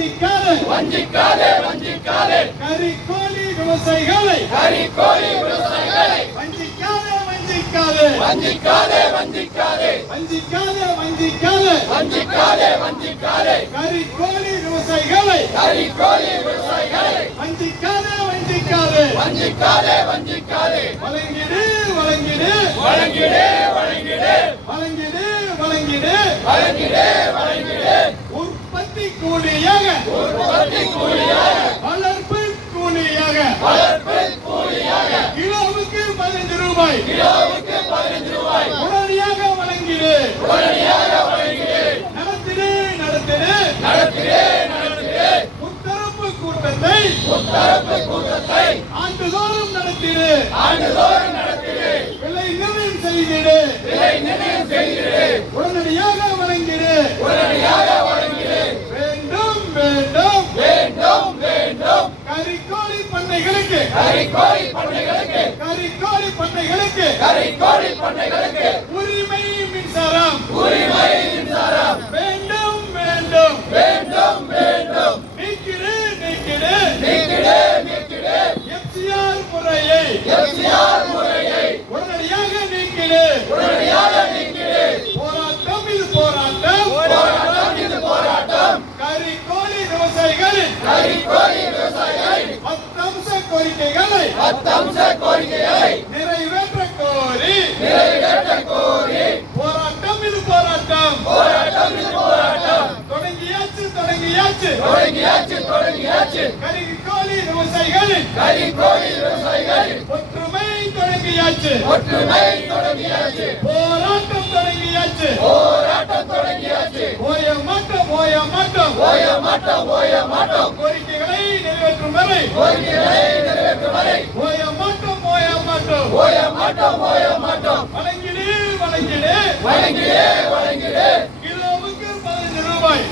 வஞ்சிக்காதே வஞ்சிக்காதே வஞ்சிக்காதே கறிக்கோழி விவசாயிகளை வஞ்சிக்காதே வஞ்சிக்காதே வஞ்சிக்காதே வஞ்சிக்காதே வஞ்சிக்காதே வஞ்சிக்காதே வஞ்சிக்காதே வஞ்சிக்காதே கறிக்கோழி விவசாயிகளை விவசாயிகளை வஞ்சிக்காதே வஞ்சிக்காதே வஞ்சிக்காதே வஞ்சிக்காதே வழங்கிடு வழங்கிடு வழங்கிடு வழங்கிடு வழங்கிடு வழங்கிடு வழங்கிடு வழங்கிடு உற்பத்தி கூலியாக வளர்ப்பு கூலியாக கிலோவுக்கு 15 ரூபாய் உடனடியாக வழங்கிடு நடத்திடு முத்தரப்பு கூட்டத்தை ஆண்டுதோறும் நடத்திடு விலை நிர்ணயம் செய்திடு உடனடியாக வழங்கிடு வேண்டும் கறிக்கோழி பண்ணைகளுக்கு உரிமை மின்சாரம் வேண்டும் நீக்கிடு FCR முறையை உடனடியாக நீக்கிடு போராட்டம் கறிக்கோழி விவசாயிகளின் 10 அம்ச கோரிக்கைகளை நிறைவேற்ற கோரி போராட்டம் தொடங்கியாச்சு கறிக்கோழி விவசாயிகளின் ஒற்றுமை தொடங்கியாச்சு போராட்டம் தொடங்கியாச்சு ஓய மாட்டோம் கோரிக்கைகளை நிறைவேற்றும் வரை ஓய மாட்டோம் வழங்கிடு கிலோவுக்கு 15 ரூபாய்